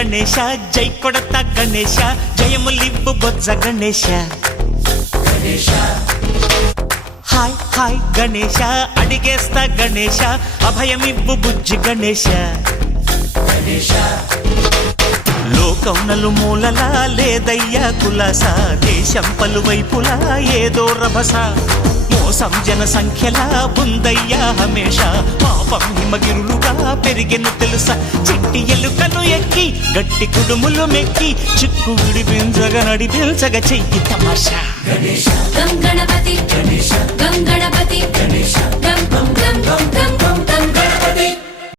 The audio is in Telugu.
గణేశ జై కొడత గణేశ జయములివ్వు బొజ్జ గణేశ హాయ్ హాయ్ గణేశ అడిగేస్తా గణేశ అభయమివ్వు బుజ్జి గణేశ లోకం నలుమూలలా లేదయ్యా కులాస దేశం పలువైపులా ఏదో రభస మోసం జన సంఖ్యలా ఉందయ్యా హమేష పాపం హిమగిరులుగా పెరిగెను తెలుసా చిట్టి ఎలుకను ఎక్కి గట్టి కుడుములు మెక్కి చిక్కు విడిపించగా నడిపించగా చెయ్యి తమాషా గణపతి